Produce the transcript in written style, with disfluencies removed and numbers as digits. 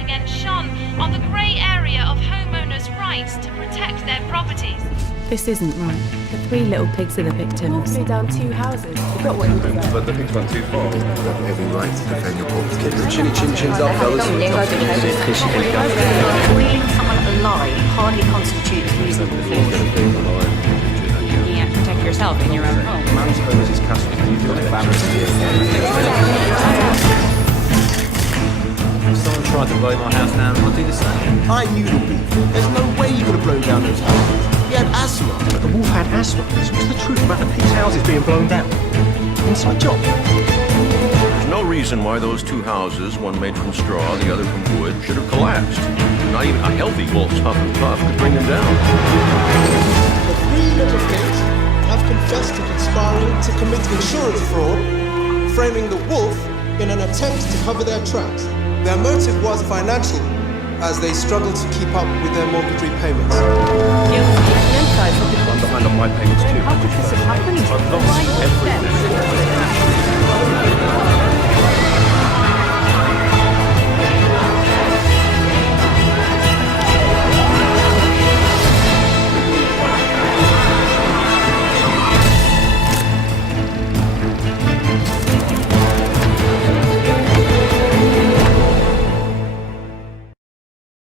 against Sean on the grey area of homeowners' rights to protect their properties. This isn't right. The three little pigs are the victims. Blew down 2 houses. You got what you deserve. But the pigs went too far. You have every right to defend your property. Keep your chins up, fellas. Killing someone alive hardly constitutes reasonable force. You have to protect yourself in your own home. Man's home is his castle. You do it If someone tried to blow my house down, I'd do the same. I knew the wolf. There's no way you could have blown down those houses. He had asthma. But the wolf had asthma. So what's the truth about the pigs' houses being blown down? Inside job. There's no reason why those two houses, one made from straw, the other from wood, should have collapsed. Not even a healthy wolf's huff and puff could bring them down. The 3 little pigs have confessed to conspiring to commit insurance fraud, framing the wolf in an attempt to cover their tracks. Their motive was financial, as they struggled to keep up with their mortgage repayments. I'm behind on my payments too. How could this have happened? I've lost everything.